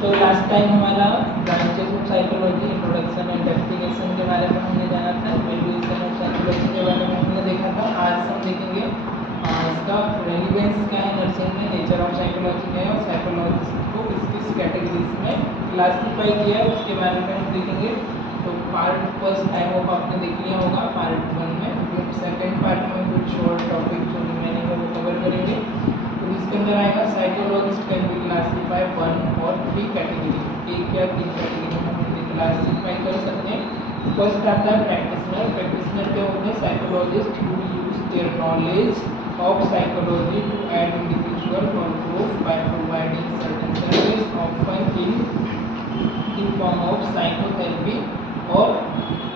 तो last time हमारा branches of psychology, introduction and definition के बारे में हमने जाना था, वैल्यूएशन ऑफ साइकोलॉजी के बारे में हमने देखा था। आज हम देखेंगे इसका रेलिवेंस क्या है नर्सिंग में, नेचर ऑफ साइकोलॉजी क्या है और साइकोलॉजिस्ट को किस किस कैटेगरीज में क्लासीफाई किया है उसके बारे में हम देखेंगे। तो पार्ट फर्स्ट टाइम ऑफ आपने देख लिया होगा पार्ट 1 में, फिर सेकेंड पार्ट में कुछ शॉर्ट टॉपिक जो रिमेनिंग है वो कवर करेंगे। तो इसके अंदर आएगा साइकोलॉजिस्ट कैन बी क्लासीफाई 1 और 3 कैटेगरी, एक या 3 कैटेगरी में हम क्लासीफाई कर सकते हैं। फर्स्ट आता है प्रैक्टिशनर। प्रैक्टिशनर क्या होते हैं? Psychologist who use their knowledge of psychology to aid individual for growth by providing certain service often in form of psychotherapy और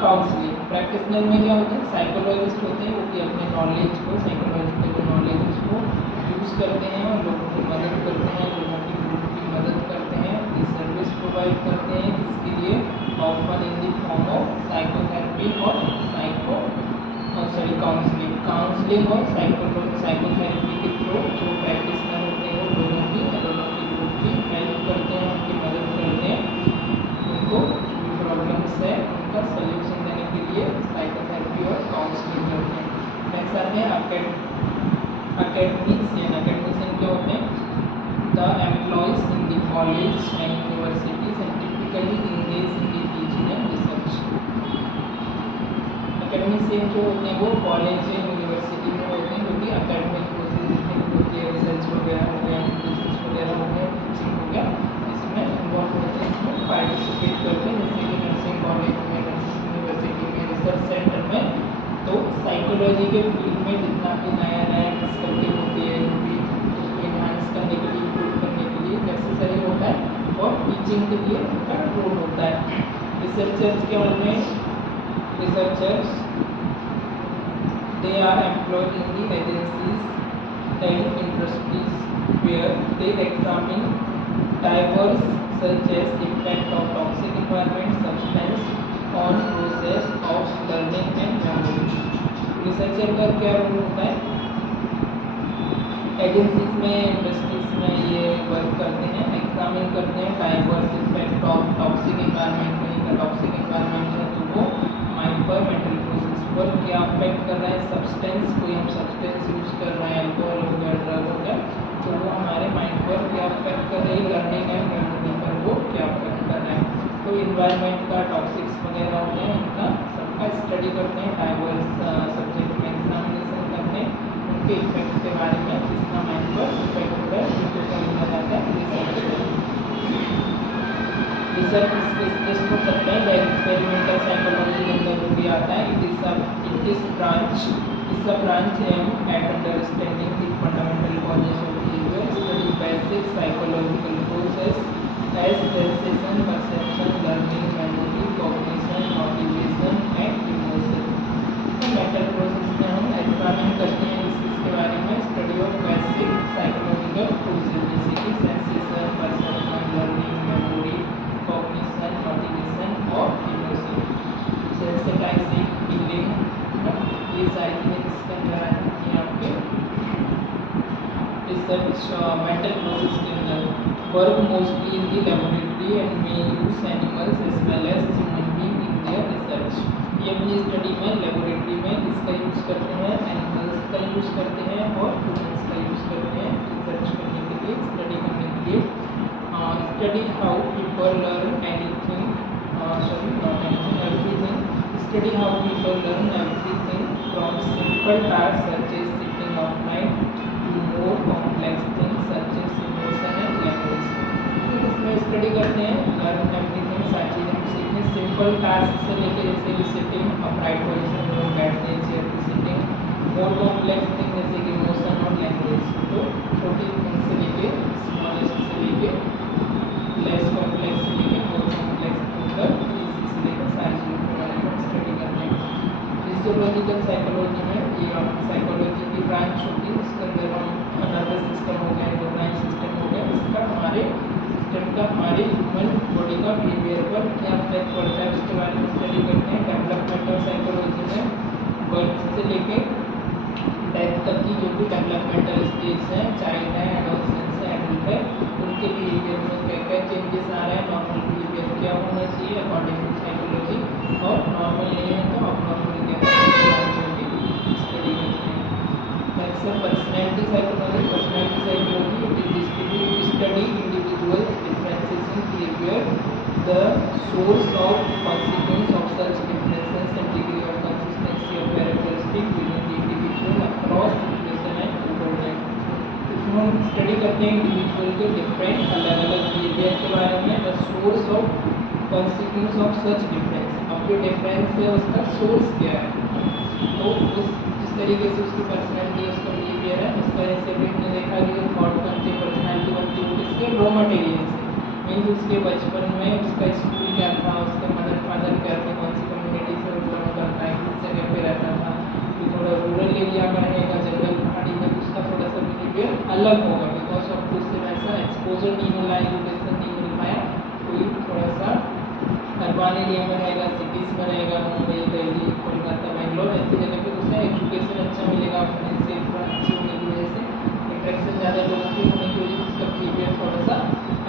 काउंसलिंग। प्रैक्टिशनर में क्या होते हैं? साइकोलॉजिस्ट होते हैं वो कि अपने नॉलेज को, साइकोलॉजी के जो नॉलेज उसको यूज़ करते हैं और लोगों की मदद करते हैं, लोगों की ग्रुप की मदद करते हैं, की सर्विस प्रोवाइड करते हैं। इसके लिए often in the form of psychotherapy और काउंसलिंग और साइकोथेरेपी के थ्रू जो प्रैक्टिशनर होते हैं वो लोगों की ग्रुप की हेल्प करते हैं, उनकी मदद करते हैं, उनको जो भी प्रॉब्लम्स है उनका सल्यूशन देने के लिए साइकोथेरेपी और काउंसलिंग करते हैं। नेक्स्ट आते हैं अकेडमिशियन। अकेडमिशियन क्या होते हैं? The employees in the college and universities and typically engage in the teaching and research. Academician जो होते हैं वो कॉलेज या यूनिवर्सिटी में होते हैं, जो कि अकेडमिक प्रोसेस होती है, रिसर्च वगैरह हो गया, रिसर्च वगैरह हो गया, टीचिंग हो गया, इसमें इन्वॉल्व होते हैं, इसमें पार्टिसिपेट करते हैं, जैसे कि नर्सिंग कॉलेज में, नर्सिंग यूनिवर्सिटी में, रिसर्च सेंटर में। तो साइकोलॉजी के फील्ड में जितना भी नया नया डिस्कवरी होती है, जो भी उसको इन्हांस करने के लिए, इम्प्रूव करने के लिए नेसेसरी होता है और टीचिंग के लिए उनका रोल होता है। रिसर्चर्स क्या होते हैं? Researchers, they are employed in the agencies and industries where they examine diverse such as impact of toxic environment substance on process of learning and memory। Researcher का क्या रोल होता है? एजेंसीज में, इंडस्ट्रीज में ये वर्क करते हैं, examine करते हैं diverse effect of toxic environment में। टॉक्सिक एनवायरनमेंट है तो वो माइंड पर, मेंटल प्रोसेस पर क्या अफेक्ट कर रहा है। सब्सटेंस, कोई हम सब्सटेंस यूज कर रहे हैं, अल्कोहल हो गया, ड्रग हो गया, तो वो हमारे माइंड पर क्या अफेक्ट कर रही है, लर्निंग एंड मेमोरी पर वो क्या अफेक्ट कर रहा है। तो इन्वायरमेंट का, टॉक्सिक्स वगैरह होते हैं, इनका सबका स्टडी करते हैं, डाइवर्स सब्जेक्ट में एग्जामिनेशन करते हैं, उनके इफेक्ट के बारे में, जिसका माइंड पर इफेक्ट हो रहा है उनको क्या बोला जाता है? रिसर्च स्पेशलिस्ट हो सकते हैं। एक्सपेरिमेंटल साइकोलॉजी के अंदर जो भी आता है, it is branch aim at understanding the fundamental causes of behaviour, study basic psychological process as sensation, perception, learning, memory, cognition, motivation and emotion. तो मेंटल प्रोसेस में हम एग्जामिन करते हैं इसके बारे में, study of basic psychological process जैसे कि sensation, perception, learning, memory, cognition, motivation और इमोशन, सेंसिटाइजिंग, फीलिंग, ये सारी चीज़ें इसके अंदर आती हैं आपके रिसर्च मेंटल प्रोसेस के अंदर। Work mostly in the laboratory and may use animals as well as human being in their research. ये अपनी स्टडी में लेबोरेटरी में इसका यूज़ करते हैं, एनिमल्स का यूज़ करते हैं और ह्यूमन्स का यूज़ करते हैं रिसर्च करने के लिए, स्टडी करने के लिए। Study how people learn anything, sorry not anything, everything. Study how people learn everything from simple tasks such as sitting offline to more complex things such as emotion and language। तो इसमें study करते हैं, learn everything, सारी चीज़ें हम सीखते हैं, simple task से लेके जैसे कि सिटिंग अपराइट पोजीशन में हम बैठते हैं चेयर की सिटिंग, मोर कॉम्प्लेक्स थिंग जैसे कि इमोशन और लैंग्वेज, तो छोटी थिंग से लेके स्मॉलेस्ट से लेके लेस कॉम्प्लेक्स से लेके मोर कॉम्प्लेक्स तक, इजी से लेकर सारी चीज़ों के बारे में स्टडी करते हैं। फिजियोलॉजिकल साइकोलॉजी में ये आपकी साइकोलॉजी की ब्रांच होती है, इसके अंदर हम नर्वस सिस्टम हो गया, एंडोक्राइन सिस्टम हो गया, इसका हमारे सिस्टम का हमारे ह्यूमन बॉडी का बिहेवियर पर क्या इफेक्ट पड़ता है उसके बारे में स्टडी करते हैं। डेवलपमेंटल साइकोलॉजी में बर्थ से लेके डेथ तक की जो भी डेवलपमेंटल स्टेज है, चाइल्ड है, एडोलसेंस है, एडल्ट है, उनके बिहेवियर में क्या क्या चेंजेस आ रहे हैं, नॉर्मल बिहेवियर क्या होना चाहिए अकॉर्डिंग टू साइकोलॉजी, और नॉर्मल नहीं है तो अबनॉर्मल क्या स्टडी करते हैं। नेक्स्ट है personality psychology. Personality psychology it is distribute to study individuals differences in behaviour, the source of consequence of such differences and degree of consistency of characteristic within the individual across situation and over time. इसमें हम study करते हैं individual के different अलग अलग behaviour के बारे में, the source of consequence of such difference, अब जो डिफरेंस है उसका सोर्स क्या है, तो उस जिस तरीके से उसकी पर्सनैलिटी उसका बिहेवियर है उसका जैसे भी हमने देखा कि जो थॉट बनती है पर्सनैलिटी बनती है किसके रॉ मटेरियल से, मीन्स उसके बचपन में उसका स्कूल क्या था, उसके मदर फादर क्या थे, कौन सी कम्युनिटी से बिलोंग करता है, किस जगह पे रहता था, कि थोड़ा रूरल एरिया में रहेगा जंगल पहाड़ी में तो उसका थोड़ा सा बिहेवियर अलग होगा, बिकॉज ऑफ उससे वैसा एक्सपोजर नहीं मिला, एजुकेशन नहीं मिल पाया, कोई थोड़ा सा अर्बन एरिया में रहेगा, सिटीज़ में रहेगा, मुंबई दिल्ली कोलकाता बेंगलोर ऐसी जगह पे उसे एजुकेशन अच्छा मिलेगा, फाइनेंशियल थोड़ा अच्छी होने की वजह से, इंट्रैक्शन ज़्यादा लोगों की होने की वजह से उसका बिहेवियर थोड़ा सा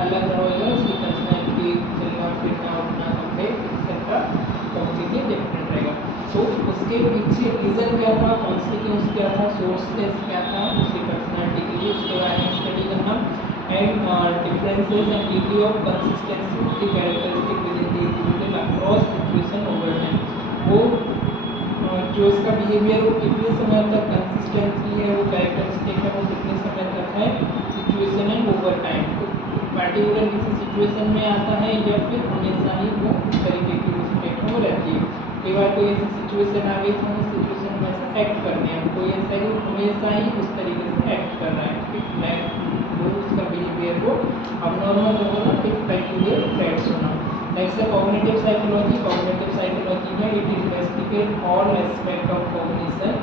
अलग रहेगा, उसकी पर्सनैलिटी चलना फिरना उठना कपड़े एक्सेट्रा कम्प्लीटली डिफरेंट रहेगा। तो उसके पीछे रीज़न क्या था, कॉन्सिक्वेंस क्या था, सोर्सेस क्या था उसकी पर्सनैलिटी के लिए, उसके बारे में स्टडी करना, and differences and degree of consistency of the characteristic within the individual across situation over time। वो जो इसका बिहेवियर वो कितने समय तक कंसिस्टेंसी है, वो कैरेक्टरिस्टिक है वो कितने समय तक है, सिचुएशन एंड ओवर टाइम, तो पर्टिकुलर किसी सिचुएशन में आता है या फिर हमेशा ही वो उस तरीके की रिस्पेक्ट में रहती है। कई बार कोई ऐसी सिचुएशन आ गई तो हम उस सिचुएशन में ऐसा एक्ट करते हैं, कोई ऐसा ही हमेशा ही उस तरीके से एक्ट कर रहा है, ठीक है, तो उसका बिहेवियर को अबनॉर्मल होना, एक पेक्यूलियर ट्रेट्स होना। नेक्स्ट है कॉग्निटिव साइकोलॉजी। कॉग्निटिव साइकोलॉजी में it investigate all aspect of cognition,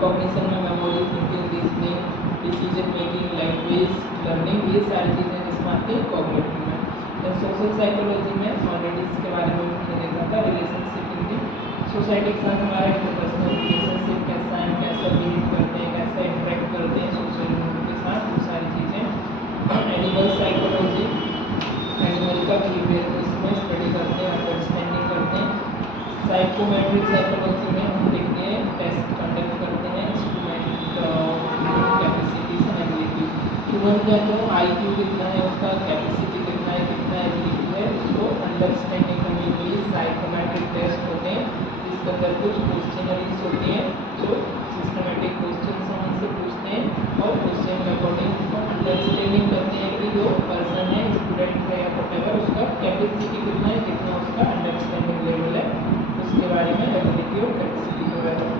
cognition में memory, thinking, reasoning, decision making, language learning, ये सारी चीज़ें जिसमें आती है कॉग्निटिव में। देन सोशल साइकोलॉजी में ऑलरेडी इसके बारे में हमने देखा था, रिलेशनशिप इन दी सोसाइटी के साथ हमारा इंटरपर्सनल रिलेशनशिप कैसा है, कैसा बिहेव करते हैं, कैसा इंटरेक्ट करते हैं सोशल लोगों के साथ, वो सारी चीज़ें। एनिमल साइकोलॉजी, एनिमल का बिहेवियर को इसमें स्टडी करते हैं, अंडरस्टैंडिंग करते हैं। साइकोमेट्रिक साइकोलॉजी में हम देखते हैं टेस्ट कंडक्ट करते हैं, इंस्ट्रूमेंट कैपेसिटी से एबिलिटी, ह्यूमन का जो IQ कितना है, उसका कैपेसिटी कितना है एबिलिटी है, उसको अंडरस्टैंडिंग करने के लिए साइकोमेट्रिक टेस्ट होते हैं, जिसके अंदर कुछ क्वेश्चनरीज होती हैं जो सिस्टमेटिक क्वेश्चन हम उनसे पूछते हैं और क्वेश्चन के अकॉर्डिंग उसको अंडरस्टैंडिंग करते हैं कि जो पर्सन है, स्टूडेंट है या वॉटेवर, उसका कैपेसिटी कितना है, कितना उसका अंडरस्टैंडिंग लेवल है, उसके बारे में एबिलिटी और कैपेसिटी के बारे में।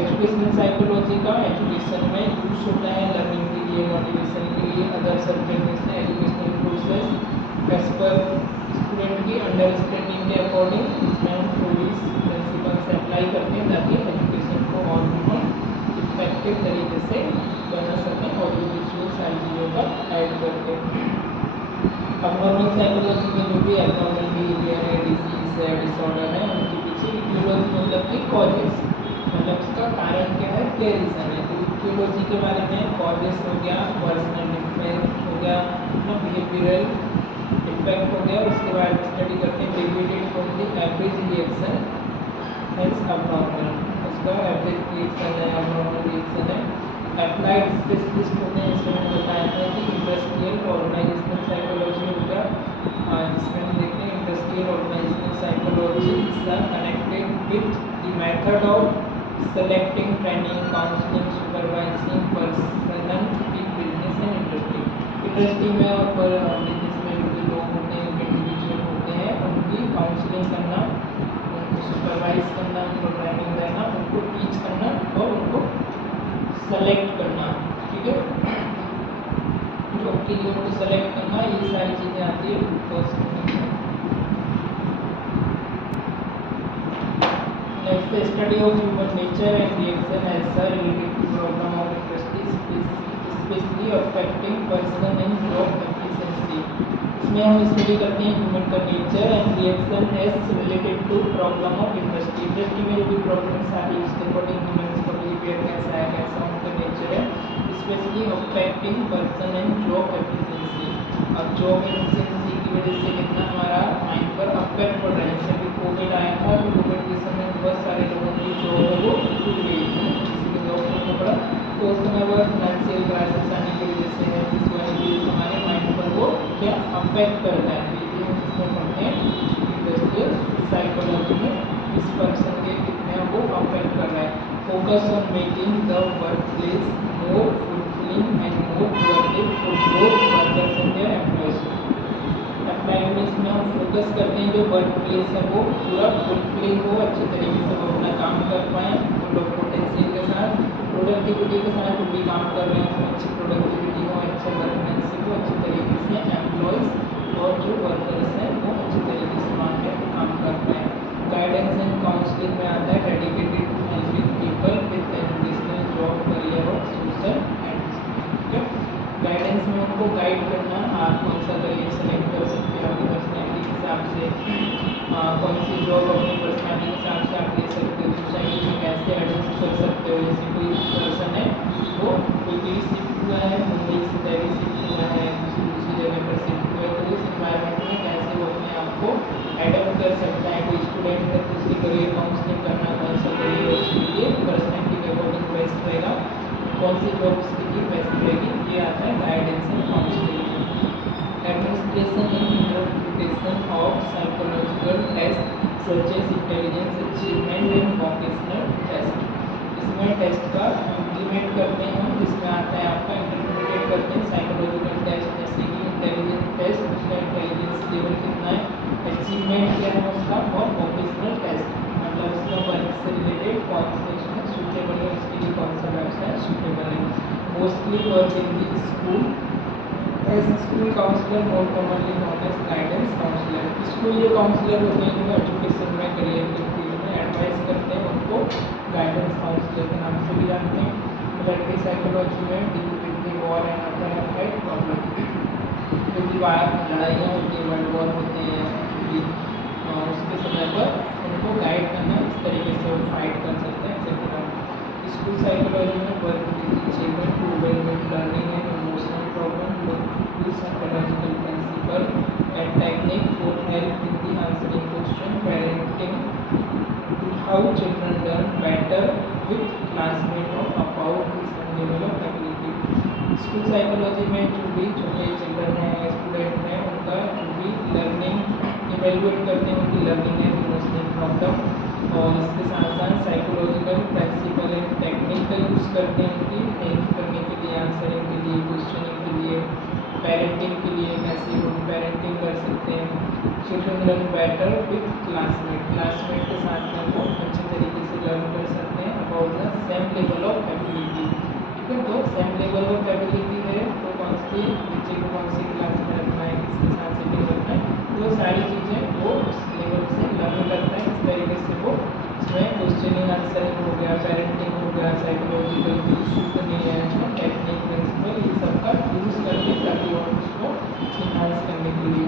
एजुकेशनल साइकोलॉजी का एजुकेशन में यूज होता है लर्निंग के लिए, मोटिवेशन के लिए, अदर सब्जेक्ट में educational process as per student की अंडरस्टैंडिंग के अकॉर्डिंग इसमें हम थ्योरीज प्रिंसिपल्स अप्लाई करते हैं ताकि एजुकेशन को और भी हम इफेक्टिव तरीके से बना सकें और विजुअल सारी चीज़ों का ऐड करके। अबनॉर्मल साइकोलॉजी में जो भी एबनॉर्मल बिहेवियर है, डिजीज है, डिसऑर्डर है, उनके पीछे इटियोलॉजी मतलब कि कॉजेस, मतलब उसका कारण क्या है, क्या रीज़न है, तो इटियोलॉजी के बारे में कॉजेस हो गया, पर्सनल डिफरेंस हो गया, बिहेवियरल इफेक्ट हो गया, उसके बारे में स्टडी करते हैं। Deviated from the average reaction hence abnormal, उसका एवरेज रिएक्शन है, अबनॉर्मल रिएक्शन है। अप्लाइड स्पेशलिस्ट होते हैं, इसमें हम बताया था कि इंडस्ट्रियल ऑर्गेनाइजेशनल साइकोलॉजी हो गया, जिसमें हम देखते हैं industrial organisational psychology is connected with the method of selecting, training, counselling, supervising personal in business and industry. Industry में और बिजनेस में जो लोग होते हैं, इंडिविजुअल होते हैं, उनकी काउंसलिंग करना, उनको सुपरवाइज करना, उनको ट्रेनिंग देना, उनको टीच करना और उनको सेलेक्ट करना, ठीक है, जॉब के लिए उनको सेलेक्ट करना, ये सारी चीज़ें आती है फर्स्ट में। Next study of human nature and reaction as sir related to problem of industry specially affecting person and job efficiency. इसमें हम स्टडी करते हैं ह्यूमन का nature and reaction as related to problem of industry. Industry में जो भी problems आ रही है उसके अकॉर्डिंग ह्यूमन का बिहेवियर कैसा है, कैसा उनका नेचर है, specially affecting person and job efficiency. अब जॉब एफिशिएंसी की वजह से कितना हमारा माइंड पर अफेक्ट पड़ रहा है। जैसे अभी कोविड आया था तो कोविड के समय बहुत सारे लोगों की जॉब है वो छूट गई थी, किसी को जॉब करना पड़ा, तो उस समय वह फाइनेंशियल क्राइसिस आने की वजह से है, इस आने की वजह से हमारे माइंड पर वो क्या अफेक्ट करता है। ये हम जिसमें पढ़ते हैं इंडस्ट्रियल साइकोलॉजी में, इस पर्सन के कितने वो अफेक्ट कर रहा है। Focus on making the work place more fulfilling and more productive for both workers and their employees. अप्लाइडनेस में हम फोकस करते हैं जो वर्क प्लेस है वो पूरा फुलफिलिंग हो, अच्छे तरीके से वो अपना काम कर पाएँ, फुल ऑफ पोटेंशियल के साथ, प्रोडक्टिविटी के साथ जो भी काम कर रहे हैं उसमें अच्छी प्रोडक्टिविटी हो, अच्छे वर्कमैनशिप हो, अच्छे तरीके से एम्प्लॉयज़ और जो वर्कर्स हैं वो अच्छे तरीके से वहाँ पे काम कर पाएँ। गाइडेंस एंड काउंसलिंग में आता है dedicated to helping people with educational job career और सोशल एंड, ठीक है। गाइडेंस में उनको गाइड करना, आप कौन सा करियर सेलेक्ट कर सकते हैं अपनी पर्सनैलिटी के हिसाब से, कौन सी जॉब अपनी पर्सनैलिटी के हिसाब से आप ले सकते हो, सोसाइटी में कैसे एडजस्ट कर सकते हो। जैसे कोई पर्सन है वो कोई शिफ्ट हुआ है, मुंबई से दिल्ली शिफ्ट हुआ है, दूसरी जगह पर शिफ्ट हुआ है, तो इस इन्वायरमेंट में कैसे वो अपने आप को एडप्ट कर सकता है। कोई स्टूडेंट है तो उसकी करियर काउंसलिंग करना, कौन सा करियर उसके लिए पर्सनैलिटी के अकॉर्डिंग बेस्ट रहेगा, कौन सी जॉब उसके लिए बेस्ट रहेगी, ये आता है guidance and counselling. Administration and interpretation of psychological test such as intelligence achievement and vocational test. इसमें टेस्ट का इम्प्लीमेंट करते हैं हम, जिसमें आता है आपका इंटरप्रिटेट करते हैं साइकोलॉजिकल टेस्ट, जैसे कि इंटेलिजेंस टेस्ट, उसका इंटेलिजेंस लेवल कितना है, अचीवमेंट क्या है उसका, और वोकेशनल टेस्ट मतलब उसका वर्क से रिलेटेड कौन से उसमें सूटेबल है, उसके लिए कौन सा व्यवसाय सूटेबल है। Mostly work in the school as school counsellor, more commonly known as guidance counsellor. School जो काउंसलर होते हैं जो एजुकेशन में करियर के फील्ड में एडवाइस करते हैं उनको गाइडेंस काउंसलर के नाम से भी जानते हैं। मिलिट्री साइकोलॉजी में deal with the war and other fight problem, जो भी लड़ाइयाँ होती हैं, वर्ल्ड वॉर होते हैं, उसके समय पर उनको गाइड करना, इस तरीके से वो फाइट कर सकते हैं, एक्सेट्रा। स्कूल साइकोलॉजी में work with children to evaluate learning and emotional problem, look psychological principle and technique for help in the answering question, parenting how children learn better with classmate और about this level of ability. School psychology में जो भी छोटे children हैं, student हैं, उनका जो भी लर्निंग इवेलुएट करते हैं, उनकी लर्निंग एंड इमोशनल प्रॉब्लम, और इसके साथ साथ साइकोलॉजिकल प्रिंसिपल एंड टेक्निक का यूज़ करते हैं उनकी हेल्प करने के लिए, आंसरिंग के लिए, क्वेश्चनिंग के लिए, पेरेंटिंग के लिए, कैसे वो पेरेंटिंग कर सकते हैं। Children learn better with classmate के साथ में वो अच्छे तरीके से लर्न कर सकते हैं about the same level of ability, ठीक है। तो सेम लेवल ऑफ एबिलिटी है तो कौन सी बच्चे को कौन सी क्लास में रखना है, किसके साथ सेटिंग रखना है, वो सारी चीज़ें वो उस लेवल से लर्न करता है। इस तरीके से वो उसमें क्वेश्चनिंग आंसरिंग हो गया, पेरेंटिंग हो गया, साइकोलॉजिकल नहीं है, टेक्निक प्रिंसिपल, ये सब का यूज़ करके ताकि और उसको इन्हांस करने के लिए।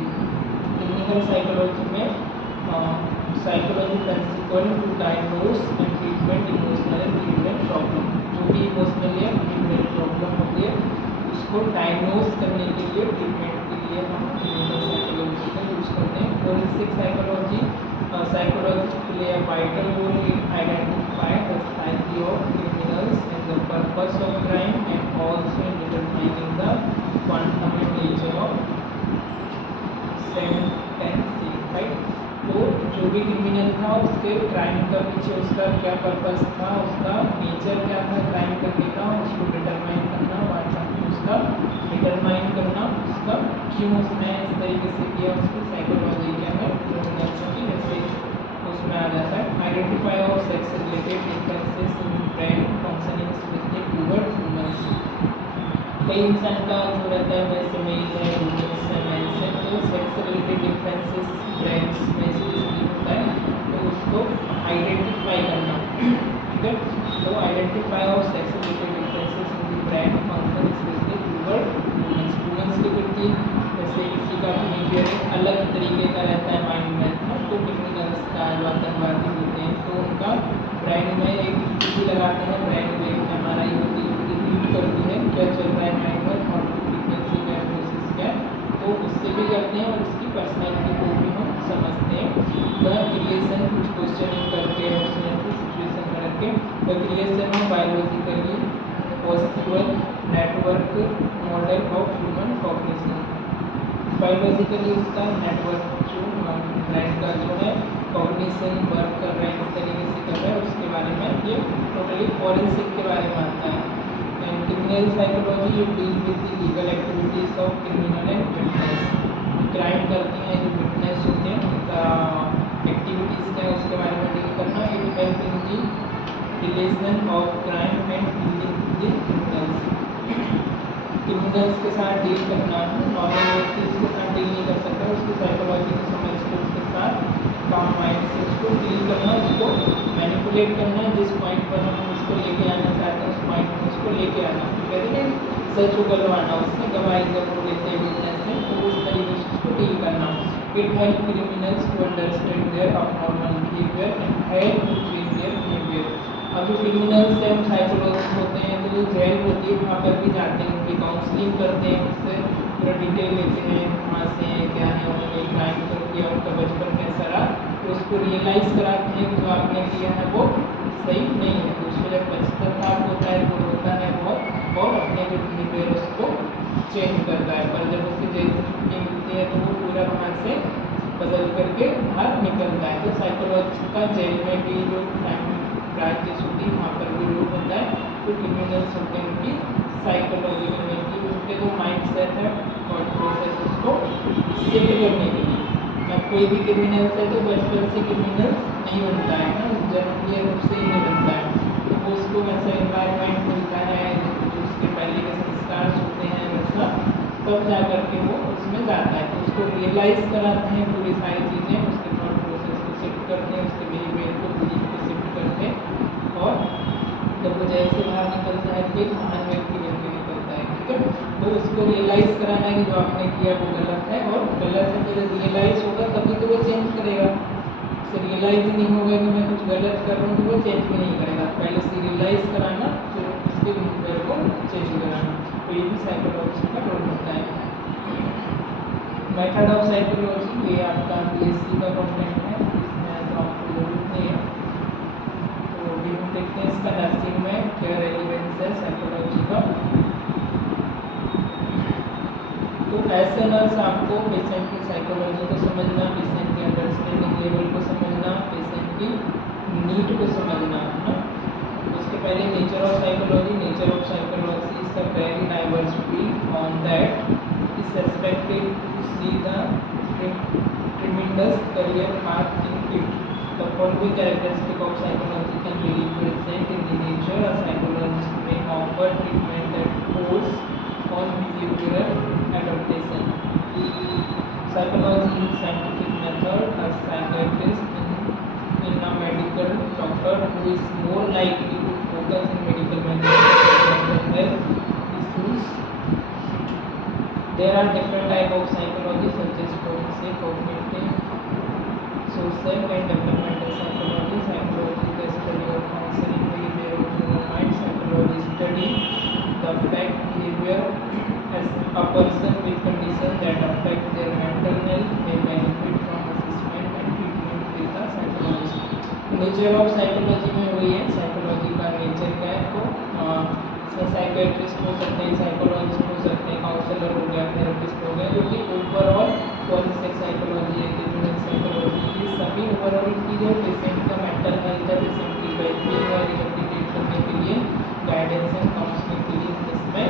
क्लिनिकल साइकोलॉजी में psychology principle to diagnose and treatment emotional and behavioural problem, जो भी इमोशनल या बिहेवियरल प्रॉब्लम होती है उसको डायग्नोस करने के लिए, ट्रीटमेंट के लिए हम क्लिनिकल साइकोलॉजी का यूज़ करते हैं। Forensic psychology psychology play a vital role in identify the psyche of criminals and the purpose of crime and also in determining the quantum and nature of sentencing, right. तो जो भी criminal था उसके crime का पीछे उसका क्या purpose था, उसका नेचर क्या था क्राइम करने का, उसको डिटरमाइन करना, उसका डिटरमाइन करना, उसका क्यों उसने इस तरीके से किया, उसकी साइकोलॉजी क्या है क्रिमिनल्स की, जैसे उसमें आ जाता है identify of sex related differences in brain functioning specific towards womens. कई इंसान का जो रहता है वैसे मेल है, वुमेन्स है, मेंस है, तो सेक्स रिलेटेड डिफरेंसेस ब्रेन्स में स्पेसिफिक होता है, तो उसको आइडेंटिफाई करना, ठीक है। तो identify of sex related differences in the brain function specific toward womens, womens के प्रति जैसे किसी का बिहेवियर एक अलग तरीके का रहता है माइंड में, तो क्रिमिनल्स का जो आतंकवादी होते हैं तो उनका ब्रेन में एक चीज़ लगाते हैं, ब्रेन में एक MRI होती है, रीड करती है क्या चल रहा है माइंड में, थॉट की फ्रीक्वेंसी क्या, प्रोसेस क्या, तो करते हैं और इसकी पर्सनैलिटी को भी हम समझते हैं। द क्रिएशन, कुछ क्वेश्चनिंग करके सिचुएशन में रख के, the creation of biologically possible network model of human cognition. Biologically उसका नेटवर्क जो ब्रेन का जो है कॉग्निशन वर्क कर रहा है, किस तरीके से कर रहा है, उसके बारे में ये टोटली फॉरेंसिक के बारे में आता है। एंड क्रिमिनल साइकोलॉजी ये deal with the legal activities of criminal and witness. Crime करते हैं जो विटनेस होते हैं उनका एक्टिविटीज़ क्या है उसके बारे में डील करना। It help in the relation of crime and dealing with criminals. Criminals के साथ डील करना, नॉर्मल व्यक्ति उसके साथ डील नहीं कर सकता, उसकी साइकोलॉजी को समझ के उसके साथ काम माइंड से उसको डील करना, उसको मैनिपुलेट करना, जिस पॉइंट पर हम उसको लेके आना चाहते हैं उस पॉइंट पर उसको लेके आना, कहते हैं सच उगलवाना, उससे गवाही जब वो लेते हैं विटनेस से तो उस तरीके से उसको डील करना। It help criminals to understand their abnormal behaviour and help to change their behaviour. अब जो क्रिमिनल्स से हम साइकोलॉजिस्ट होते हैं तो जो जेल होती है वहाँ पर भी जाते हैं, उनकी काउंसलिंग करते हैं, उससे पूरा डिटेल लेते हैं कहाँ से क्या है, उन्होंने क्राइम क्यों किया, उनका बचपन कैसा रहा, तो उसको रियलाइज़ कराते हैं कि जो आपने किया है वो सही नहीं है। तो उसको जब पश्चाताप होता है वो रोता है बहुत और अपने जो बिहेवियर उसको चेंज करता है। पर जब उसकी जेल से छुट्टी मिलती है तो वो पूरा वहाँ से बदल करके बाहर निकलता है। तो साइकोलॉजिस्ट का जेल में भी जो ब्रांचेस होती है वहाँ पर भी रोल होता है। तो क्रिमिनल्स होते हैं उनकी साइकोलॉजी में कि उनके जो माइंड सेट है और प्रोसेस उसको शिफ्ट करने के लिए। अब कोई भी क्रिमिनल्स है तो बचपन से क्रिमिनल्स नहीं बनता है ना, जन्म लिया तब से ही नहीं बनता है, तो वो उसको वैसा इन्वायरमेंट मिलता है जो उसके पहले के संस्कार होते हैं वैसा, तब जा कर के वो उसमें जाता है। तो उसको रियलाइज़ कराते हैं पूरी सारी चीज़ें, उसके थॉट प्रोसेस को शिफ्ट करते हैं, उसके बिहेवियर को बिलीफ को शिफ्ट करते हैं और जब वो जेल से बाहर निकलता है तो एक महान व्यक्ति बन के निकलता है। ठीक है, तो उसको रियलाइज़ कराना है कि जो आपने किया वो गलत है, और गलत है तो जब रियलाइज़ होगा तभी तो वो चेंज करेगा। उससे रियलाइज़ ही नहीं होगा कि मैं कुछ गलत कर रहा हूँ तो वो चेंज भी नहीं करेगा। पहले से रियलाइज़ कराना फिर उसके बिहेवियर को चेंज कराना, तो ये भी साइकोलॉजी का रोल होता है। मेथड ऑफ साइकोलॉजी ये आपका BSc का कंटेंट है, इसमें तो आपको जरूरत नहीं है। तो भी हम देखते हैं इसका नर्सिंग में क्या रेलिवेंस है साइकोलॉजी का। तो ऐसे नर्स आपको पेशेंट की साइकोलॉजी को समझना, पेशेंट की अंडरस्टैंडिंग लेवल को समझना, पेशेंट की नीड को समझना है ना। उसके पहले nature of psychology. Nature of psychology is a very diverse field on that is expected to see the tremendous career path in it. The following characteristic of psychology can be represented in the nature. A psychologist may offer treatment that focuses on behavioral adaptation. Psychology is scientific method. A psychiatrist in a medical doctor who is more likely to focus in medical management health issues. There are different types of psychology such as forensic, cognitive, social and developmental psychology. Psychology is the study of functioning behavior of human mind. Psychology study the fact behavior as a person with conditions that affect their mental health may benefit from assessment and treatment with a psychologist. Nature of psychology में वही है, psychology का nature क्या है, तो इसमें psychiatrist हो सकते हैं, साइकोलॉजिस्ट हो सकते हैं, काउंसलर हो गया, थेरेपिस्ट हो गया, जो कि ओवरऑल फॉरेंसिक साइकोलॉजी है, क्रिमिनल साइकोलॉजी, ये सभी ओवरऑल की जो पेशेंट का मेंटल हेल्थ है, पेशेंट की वेलबींग है, रिहेबिलिटेट करने के लिए, गाइडेंस एंड काउंसलिंग के लिए इसमें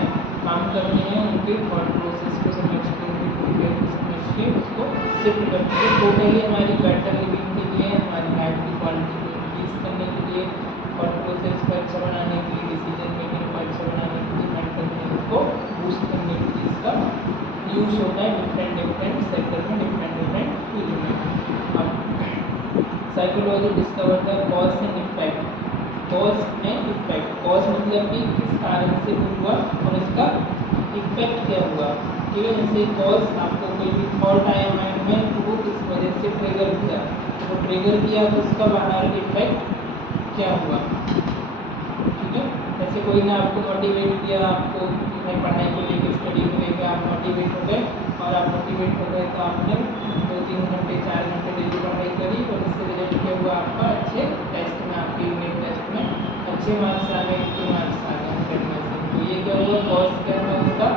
काम करनी है, उनके थॉट प्रोसेस को समझ के, उनके बिहेवियर को समझ के उसको शिफ्ट करती है। टोटली हमारी बेटर लिविंग के लिए, हमारी लाइफ की क्वालिटी को इंक्रीज करने के लिए, थॉट प्रोसेस को अच्छा बनाने के लिए, डिसीजन मेकिंग को अच्छा बनाने के लिए, मेंटल हेल्थ को बूस्ट करने के लिए इसका यूज होता है डिफरेंट सेक्टर में, डिफरेंट फील्ड में। अब psychology discover the cause and effect. Cause and effect, cause मतलब कि किस कारण से हुआ और इसका इफेक्ट क्या हुआ। ठीक है, जैसे कॉज आपको कोई भी थॉट आया माइंड में तो वो किस वजह से ट्रिगर किया, तो ट्रिगर किया तो उसका बाहर इफेक्ट क्या हुआ। ठीक है, जैसे कोई ने आपको मोटिवेट किया, आपको अपने पढ़ाई को लेकर, स्टडी को लेकर आप मोटिवेट हो गए, और आप मोटिवेट हो गए तो आपने 2-3 घंटे 4 घंटे डेली पढ़ाई करी, और इससे रिजल्ट क्या हुआ आपका, अच्छे टेस्ट में, आपके यूनिट टेस्ट में अच्छे मार्क्स आ गए, 80 मार्क्स आ गए सेट में से। तो ये क्या हुआ, कॉज क्या है उसका,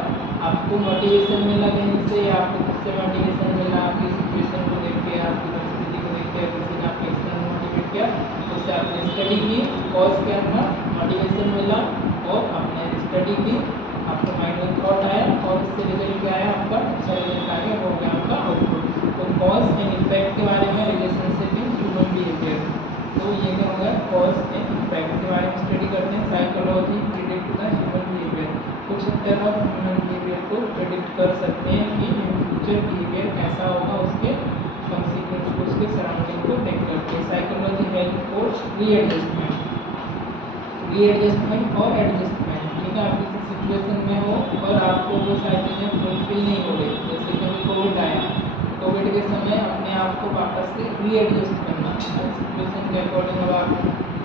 आपको मोटिवेशन मिला कहीं से, आपको खुद से मोटिवेशन मिला, आपकी सिचुएशन को देख के, आपकी परिस्थिति को देख के, किसी ने आपको एक्सटर्नल मोटिवेट किया, उससे आपने स्टडी की, कॉज क्या था, मोटिवेशन मिला, और आपने स्टडी की, आपको माइंड में थॉट आया, और उससे रिजल्ट क्या आया आपका, अच्छा रिजल्ट आ गया, वो हो गया आपका आउटपुट। तो कॉज एंड इफेक्ट के बारे में, रिलेशनशिप इन ह्यूमन बिहेवियर, तो ये क्या होगा, कॉज एंड इफेक्ट के बारे में स्टडी करते हैं। Psychology predict the human behaviour, कुछ तरह ह्यूमन बिहेवियर को प्रिडिक्ट कर सकते हैं कि फ्यूचर बिहेवियर कैसा होगा, उसके कॉन्सिक्वेंस को, उसके सराउंडिंग को देख करके। साइकोलॉजी हेल्प फॉर रीएडजस्टमेंट और एडजस्टमेंट, ठीक है, आप किसी सिचुएशन में हो और आपको वो सारी चीज़ें फुलफिल नहीं हो रही, जैसे कि अभी कोविड आया, कोविड के समय अपने आप को वापस से रीएडजस्ट करना, सिचुएशन के अकॉर्डिंग। अब आप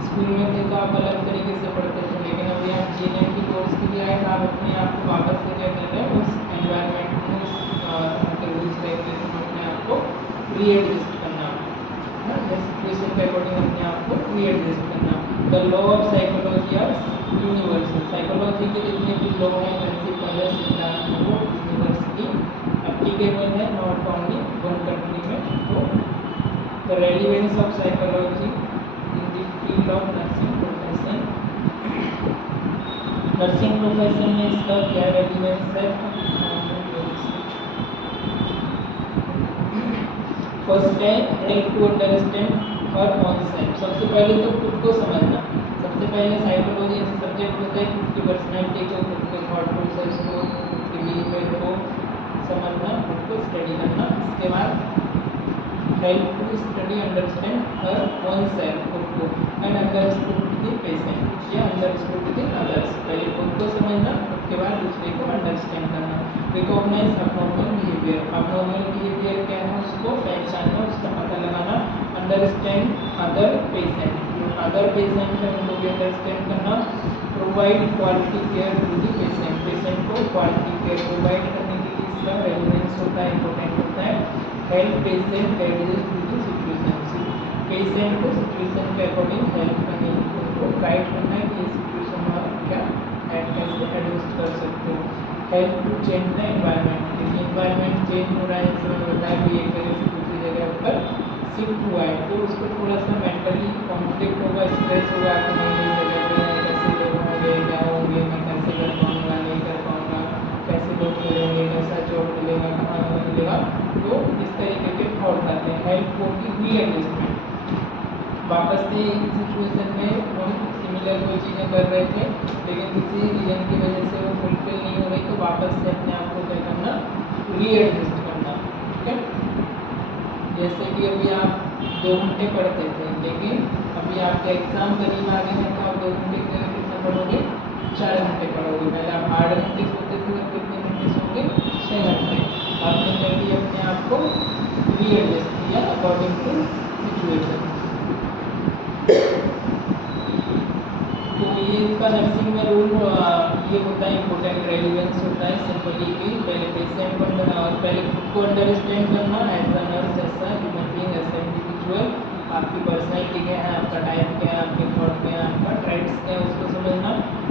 स्कूल में थे तो आप अलग तरीके से पढ़ते थे, लेकिन अभी आप जीएनएम की कोर्स के लिए आए तो आप अपने आप को वापस से क्या कर रहे हैं, उस एनवायरनमेंट में, उस रूल्स रेगुलेशन में अपने आप को रीएडजस्ट करना, है ना, सिचुएशन के अकॉर्डिंग अपने आप को रीएडजस्ट करना। The law of psychology are universal, psychology के जितने भी लॉ हैं, प्रिंसिपल है, सिद्धांत है, वो यूनिवर्सली एप्लीकेबल है, नॉट ओनली वन कंट्री में। तो the relevance of psychology in the field of nursing profession, nursing profession में इसका क्या रेलिवेंस है। फर्स्ट है help to understand her own self, सबसे पहले तो खुद को समझना, सबसे पहले साइकोलॉजी ऐसा सब्जेक्ट होता है खुद की पर्सनैलिटी को, खुद के थॉट प्रोसेस को, खुद के बिहेवियर को समझना, खुद को स्टडी करना। इसके बाद help to study understand her own self, खुद को, एंड अंडरस्टूड द पेशेंट या अंडरस्टूड द अदर्स, पहले खुद को समझना, उसके बाद दूसरे को अंडरस्टैंड करना। Recognise abnormal behaviour, abnormal behaviour क्या है उसको पहचानना, उसका पता लगाना। Understand other patient, other patient है उनको भी अंडरस्टैंड करना। Provide quality care to the patient, patient को क्वालिटी केयर प्रोवाइड करने के लिए इसका रेलिवेंस होता है, इंपॉर्टेंट होता है। Help patient adjust to the situation, patient को सिचुएशन के अकॉर्डिंग हेल्प करनी, उनको गाइड करना है कि सिचुएशन में आप क्या कैसे एडजस्ट कर सकते हो। Help to change the environment, यदि एनवायरनमेंट चेंज हो रहा है, जैसे मैंने बताया कि एक जगह से दूसरी जगह पर शिफ्ट हुआ है, तो उसको थोड़ा सा मेंटली कॉन्फ्लिक्ट होगा, स्ट्रेस होगा कि नहीं नई जगह पे है, कैसे लोग होंगे, क्या होंगे, मैं कैसे कर पाऊँगा, नहीं कर पाऊँगा, कैसे लोग मिलेंगे, कैसा जॉब मिलेगा, कहाँ मिलेगा, तो इस तरीके के थॉट आते हैं। हेल्प होगी रीएडजस्टमेंट, वापस से एक सिचुएशन में हम सिमिलर कोई चीज़ें कर रहे थे, लेकिन किसी रीजन की वजह से वो फुलफिल नहीं हो रही, तो वापस से अपने आप को क्या करना, रीएडजस्ट करना, ठीक है। जैसे कि अभी आप 2 घंटे पढ़ते थे, लेकिन अभी आपके एग्ज़ाम करीब आ गए हैं, तो आप 2 घंटे की जगह कितना पढ़ोगे, 4 घंटे पढ़ोगे। पहले आप 8 घंटे सोते थे, तो कितने घंटे सोगे, 6 घंटे। आपने क्या किया, अपने आप को रीएडजस्ट किया अकॉर्डिंग टू सिचुएशन। तो ये इसका नर्सिंग में रूल ये होता है, इम्पोर्टेंट रेलिवेंस होता है सिंपली कि पहले पेशेंट को और पहले खुद को अंडरस्टैंड करना, as a nurse, as a human being, as a individual, आपकी पर्सनैलिटी क्या है, आपका टाइप क्या है, आपके थॉट क्या है, आपका ट्राइट्स क्या है, उसको समझना।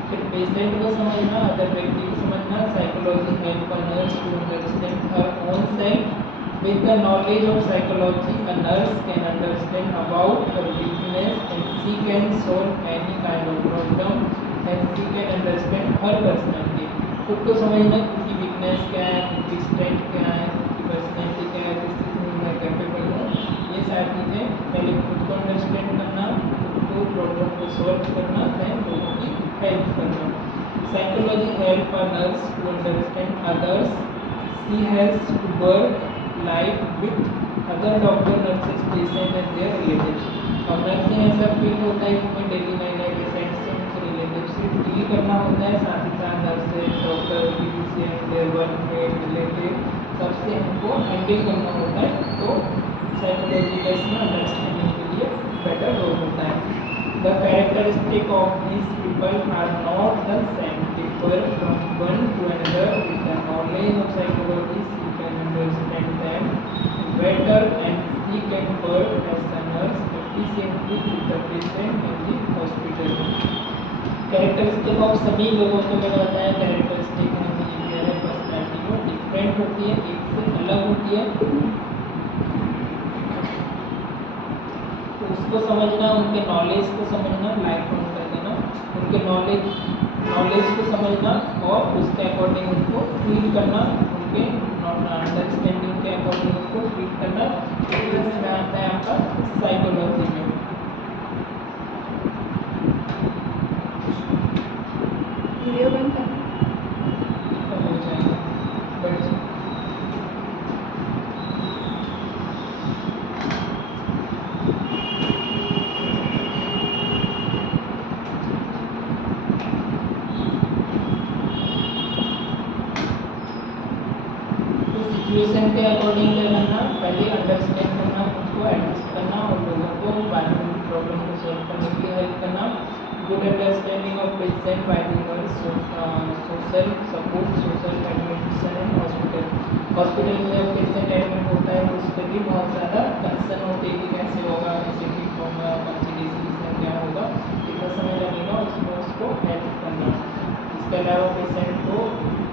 फिर पेशेंट को समझना, अदर व्यक्ति को समझना। Psychology help a nurse to understand her own self. With the knowledge of psychology, a nurse can understand about her weakness and she can solve any kind of problem and she can understand her personality. खुद को समझना, खुद की weakness क्या है, खुद की strength क्या है, खुद की पर्सनैलिटी क्या है, किस चीज़ में मैं कैपेबल हूँ, ये सारी चीज़ें पहले खुद को अंडरस्टैंड करना, खुद को प्रॉब्लम को सॉल्व करना, देन लोगों की हेल्प करना। Psychology help a nurse to understand others. She has to work life with other doctor, nurses, patient and their relatives. और नर्स में ऐसा फील होता है कि हमें डेली नए नए पेशेंट से, उनके रिलेटिव से डील करना होता है, साथ ही साथ nurses, doctor, physician, their workmate, relative, सबसे हमको हैंडल करना होता है। तो साइकोलॉजी का इसमें अंडरस्टैंडिंग के लिए बेटर रोल होता है। The characteristic of this people are not the scientific, differ from one to another. With the knowledge of psychology, she can understand them better and she can work as a nurse efficiently with the patient in the hospital. Characteristic of सभी लोगों को क्या होता है, characteristic है behaviour है personality वो different होती है, एक से अलग होती है, तो उसको समझना, उनके नॉलेज को समझना, लाइट ऑन कर देना, उनके नॉलेज को समझना और उसके अकॉर्डिंग उनको ट्रीट करना, उनके अंडरस्टैंडिंग के अकॉर्डिंग उनको ट्रीट करना, इसमें आता है आपका साइकोलॉजी में। वीडियो बंद कर हो जाएगा बढ़ जाए। सिचुएशन के अकॉर्डिंग क्या करना, पहले अंडरस्टैंड करना, खुद को एडजस्ट करना और लोगों को बाद में प्रॉब्लम को सॉल्व करने के लिए हेल्प करना। Good understanding of patient by the nurse, social support, social administration and hospital. Hospital में जब पेशेंट एडमिट होता है तो उस पर भी बहुत ज़्यादा कंसर्न होती है कि कैसे होगा, कैसे ठीक होगा, कौन सी डिजीज है, क्या होगा, कितना समय लगेगा, उसमें उसको हेल्प करना। इसके अलावा पेशेंट को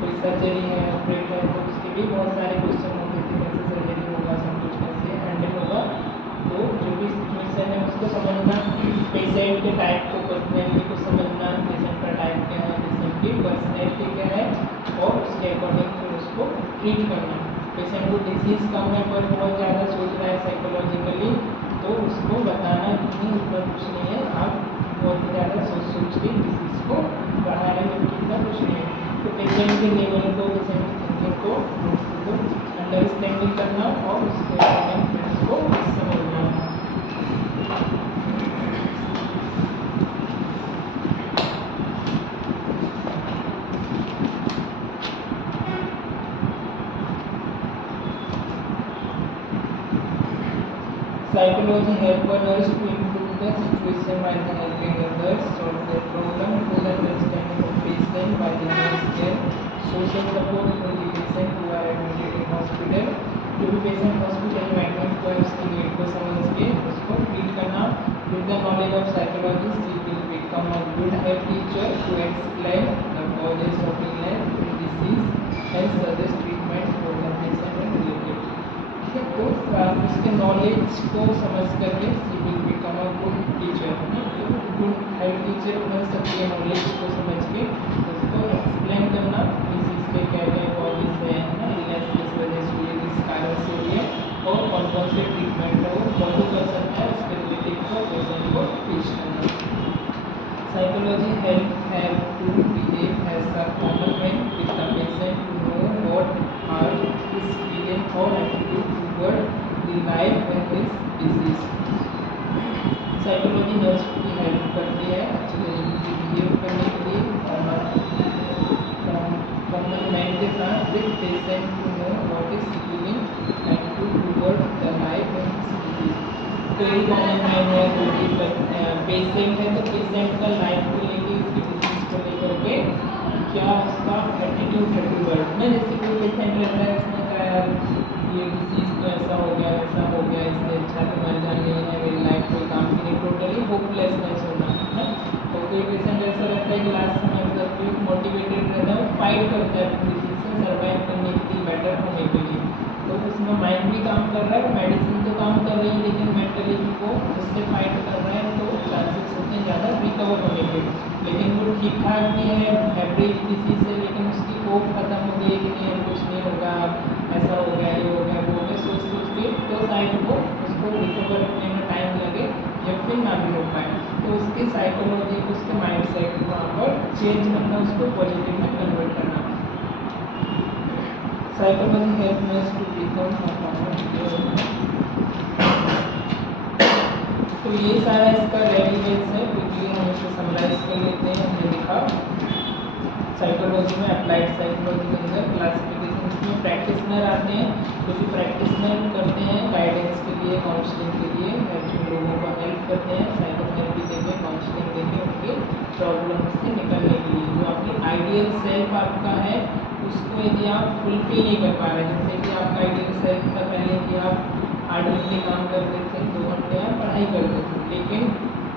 कोई सर्जरी है, ऑपरेट है, तो उसके भी बहुत सारे क्वेश्चन होते थे, कैसे सर्जरी होगा, सब कुछ कैसे हैंडल होगा, तो जो भी सिचुएशन है उसको समझना, पेशेंट के टाइप को, पर्सनैलिटी को समझना, पेशेंट का टाइप क्या है, पेशेंट की पर्सनैलिटी क्या है और उसके अकॉर्डिंग फिर उसको ट्रीट करना। पेशेंट को डिजीज़ कम है पर बहुत ज़्यादा सोच रहा है साइकोलॉजिकली, तो उसको बताना कि नहीं उतना कुछ नहीं है, आप बहुत ज़्यादा सोच के डिजीज़ को बढ़ाने में कितना कुछ नहीं है। तो पेशेंट के लेवल को, पेशेंट की थिंकिंग को अंडरस्टैंडिंग करना और उसके अकॉर्डिंग उसको समझना। Psychology help others to improve the situation by the helping others solve their problem. Good understanding of patient by the nurse care. Social support for the patient who are admitted in hospital. जो भी patient hospital में admit हुआ है उसकी need को समझ के उसको ट्रीट करना। With the knowledge of psychology she will become a good health teacher to explain the causes of illness and disease and suggest treatment for the patient and related. तो उसके नॉलेज को समझ करके she will become a good teacher, good health teacher बन सकती है knowledge को समझ के, उसको एक्सप्लेन करना डिसीज के क्या क्या कॉजेज है ना, इलनेस किस वजह से हुई है, किस कारण से हुई है और कौन कौन से ट्रीटमेंट है वो फॉलो कर सकता है, उसके रिलेटेड को पेशेंट को टीच करना। Psychology help to behave as a common man with the patient to know what are his feelings or attitude toward the life and his disease. Psychology nurse की help करती है अच्छे तरीके से behave करने के लिए कॉमन मैन के साथ with patient to know what is feeling attitude toward the life and his disease. कोई कॉमन मैन है, कोई पेशेंट है, तो पेशेंट का लाइफ को लेके, उसकी डिजीज को लेकर के क्या उसका एटीट्यूड है टुवर्ड में। जैसे कोई पेशेंट रहता है उसने कहा यार ये डिजीज तो ऐसा हो गया, वैसा हो गया, इससे अच्छा तो मर जानी है, मेरी लाइफ कोई काम की नहीं, टोटली होपलेसनेस होना है। तो कोई पेशेंट ऐसा रहता है कि लास्ट समय तक भी मोटिवेटेड रहता है, फाइट करता है अपनी डिजीज से सर्वाइव करने के लिए, बेटर होने के लिए। तो उसमें माइंड भी काम कर रहा है, मेडिसिन तो काम कर रही है, लेकिन मेंटली वो उससे फाइट कर रहे हैं, तो चांसेस होते हैं ज़्यादा रिकवर होने के। लेकिन वो ठीक ठाक भी है, एवरेज डिसीज है, लेकिन उसकी होप खत्म हो गई है कि नहीं कुछ नहीं होगा, ऐसा हो गया, ये हो गया, वो हो गया, सोच के तो शायद वो उसको रिकवर होने में टाइम लगे या फिर ना भी हो पाए। तो उसकी साइकोलॉजी को, उसके माइंड सेट को वहाँ पर चेंज करना, उसको पॉजिटिव में कन्वर्ट करना। Psychology help us to become a common. तो ये सारा इसका रेलिवेंस है, क्योंकि हम इसे समराइज कर लेते हैं। हमने लिखा साइकोलॉजी में अप्लाइड साइकोलॉजी के अंदर क्लासिफिकेशन इसमें प्रैक्टिशनर आते हैं, जो कि प्रैक्टिशनर करते हैं गाइडेंस के लिए, काउंसलिंग के लिए, जो लोगों को हेल्प करते हैं साइकोथेरेपी देके, काउंसलिंग देके उनके प्रॉब्लम से निकलने के लिए। जो आपकी आइडियल सेल्फ आपका है उसको यदि आप फुलफिल नहीं कर पा रहे हैं, जैसे कि आपका आइडियल सेल्फ था पहले कि आप 8 घंटे काम करते थे, 2 घंटे आप पढ़ाई करते थे, लेकिन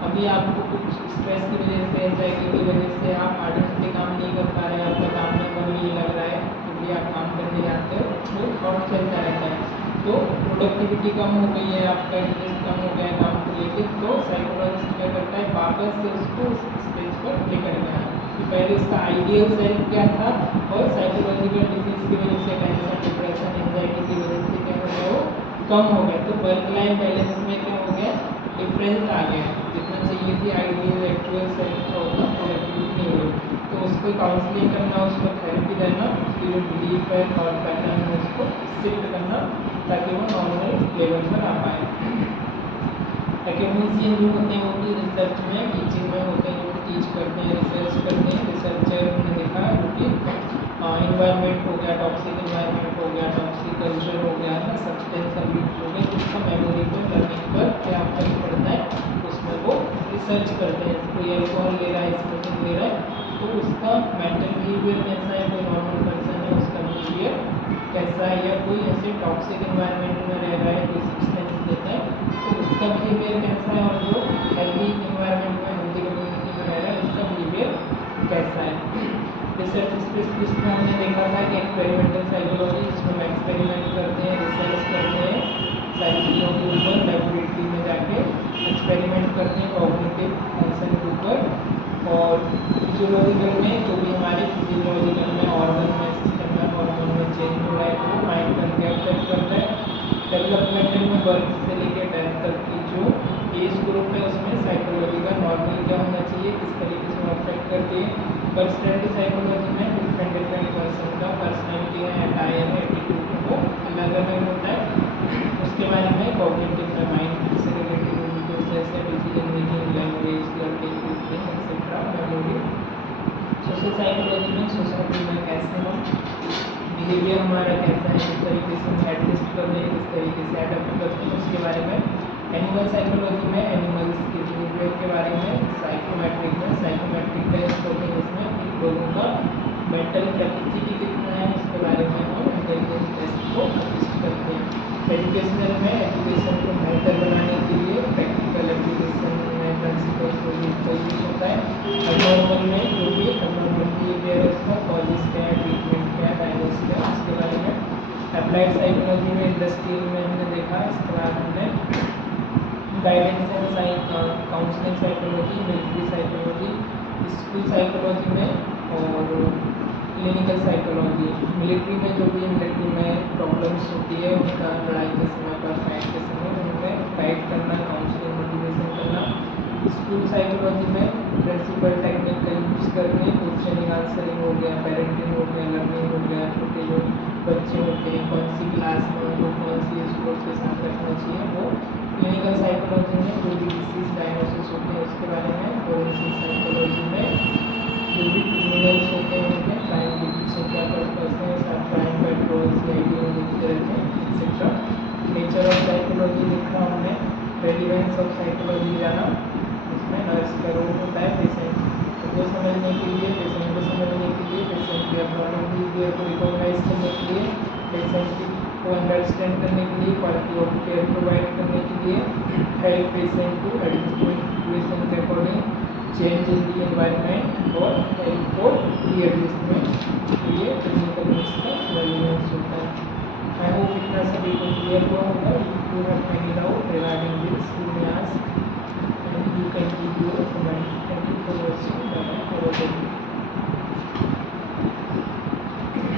अभी आपको कुछ स्ट्रेस की वजह से, एंजाइटी की वजह से आप 8 घंटे काम नहीं कर पा रहे हैं, आपका काम में मन नहीं लग रहा है, क्योंकि आप काम करने जाते हो वो थॉट चलता रहता है, तो प्रोडक्टिविटी कम हो गई है, आपका इंटरेस्ट कम हो गया है काम को लेकर, तो साइकोलॉजिस्ट क्या करता है वापस से उसको उस स्टेज पर लेकर गया कि पहले उसका आइडियल सेल्फ क्या था और साइकोलॉजिकल डिजीज की वजह से, टेंशन, डिप्रेशन, एंजाइटी की वजह से क्या हो गया वो कम हो गया। तो वर्क लाइफ बैलेंस में क्या हो गया, डिफरेंस आ गया, जितना चाहिए थी आइडियल एक्चुअल सेल्फ का उतना प्रोडक्टिविटी नहीं हुई, तो उसको काउंसलिंग करना, उसको थेरेपी देना, उसकी जो बिलीफ है, थॉट पैटर्न है, उसको शिफ्ट करना ताकि वो नॉर्मल लेवल पर आ पाए। एकेडमिशियन जो होते हैं वो भी रिसर्च में, टीचिंग में होते हैं, जो टीच करते हैं, रिसर्च करते हैं। रिसर्चर ने देखा जो कि इन्वायरमेंट हो गया, टॉक्सिक इन्वायरमेंट हो गया, टॉक्सिक कल्चर हो गया ना, सब्सटेंस अब्यूज हो गया, उसका मेमोरी पर, लर्निंग पर क्या फर्क पड़ता है, उसमें वो रिसर्च करते हैं। कोई अल्कोहल ले रहा है, स्मोकिंग ले रहा है, तो उसका मेंटल बिहेवियर कैसा है, कोई नॉर्मल पर्सन है उसका बिहेवियर कैसा है, या कोई ऐसे टॉक्सिक इन्वायरमेंट में रह रहा है, कोई सब्सटेंस लेता है तो उसका बिहेवियर कैसा है, और जो हेल्दी इन्वायरमेंट में, हेल्दी कम्युनिटी में रह रहा है उसका बिहेवियर कैसा है। रिसर्च स्पेशलिस्ट में हमने देखा था कि एक्सपेरिमेंटल साइकोलॉजी, जिसमें हम एक्सपेरिमेंट करते हैं, रिसर्च करते हैं सारी चीज़ों के ऊपर, लेबोरेटरी में जाके एक्सपेरिमेंट करते हैं कॉग्निटिव फंक्शन के ऊपर, और फिजियोलॉजिकल में जो भी हमारे फिजियोलॉजिकल में ऑर्गन में, सिस्टम में, हार्मोन में चेंज हो रहा है तो वो माइंड पर क्या अफेक्ट करता है। डेवलपमेंटल में बर्थ से लेकर डेथ तक की जो एज ग्रुप है उसमें साइकोलॉजी का नॉर्मल क्या होना चाहिए, किस तरीके से वो अफेक्ट करती है। पर्सनैलिटी साइकोलॉजी में डिफरेंट डिफरेंट पर्सन का पर्सनैलिटी है, अटायर है, एटीट्यूड है, वो अलग अलग होता है। उसके बारे में कॉग्निटिव में माइंड से रिलेटेड प्रोसेस है, decision making, language, learning, reasoning etcetera, memory. Social psychology में सोसाइटी में कैसे हम बिहेवियर हमारा कैसा है, किस तरीके से हम एडजस्ट कर रहे हैं, किस तरीके से अडेप्ट करते हैं, उसके बारे में। एनिमल साइकोलॉजी में एनिमल्स के बिहेवियर के बारे में। साइकोमेट्रिक टेस्ट होते हैं जिसमें कि लोगों का मेंटल कैपेसिटी कितना है उसके बारे में हम इंटेलिजेंस टेस्ट को असिस्ट करते हैं। एजुकेशनल में एजुकेशन को बेहतर बनाने के लिए प्रैक्टिकल एप्लीकेशन में प्रिंसिपल्स को यूज होता है। एबनॉर्मल में जो भी एबनॉर्मल बिहेवियर है उसका कॉजेज क्या है, ट्रीटमेंट क्या है, डायग्नोसिस क्या है, उसके बारे में। अप्लाइड साइकोलॉजी में इंडस्ट्रियल में हमने देखा, इसके बाद हमने guidance and counselling psychology, military psychology, school psychology में, और क्लिनिकल साइकोलॉजी। मिलिट्री में जो भी मिलिट्री में प्रॉब्लम्स होती है उनका लड़ाई के समय पर, फाइट के समय उनमें गाइड करना, काउंसलिंग, मोटिवेशन करना। स्कूल साइकोलॉजी में प्रिंसिपल टेक्निक का यूज़ करके क्वेश्चनिंग आंसरिंग हो गया, पेरेंटिंग हो गया, लर्निंग हो गया, छोटे जो बच्चे होते हैं कौन सी क्लास में उनको कौन सी एज ग्रुप के साथ रखना चाहिए वो। क्लिनिकल साइकोलॉजी में जो भी डिसीज डायग्नोसिस होते हैं उसके बारे में। फोरेंसिक साइकोलॉजी में जो भी क्रिमिनल्स होते हैं उनके क्राइम के पीछे क्या पर्पस है, सब क्राइम पेट्रोल, CID में देखते रहते हैं एक्सेट्रा। नेचर ऑफ साइकोलॉजी देखा हमने। रेलिवेंस ऑफ साइकोलॉजी जाना, उसमें नर्स का रोल होता है पेशेंट को समझने के लिए, पेशेंट को समझने के लिए, पेशेंट के एबनॉर्मल बिहेवियर को रिकॉग्नाइज करने के लिए, पेशेंट को अंडरस्टैंड करने के लिए, क्वालिटी ऑफ केयर प्रोवाइड करने के लिए, help patient to adjust situation के according, change in the environment, और हेल्प फॉर रीएडजस्टमेंट। तो ये क्लिनिकल में इसका रेलिवेंस होता है। आई होप इतना सभी को क्लियर हुआ होगा। If you have any doubt regarding this you may ask and you can give your comment. Thank you for watching.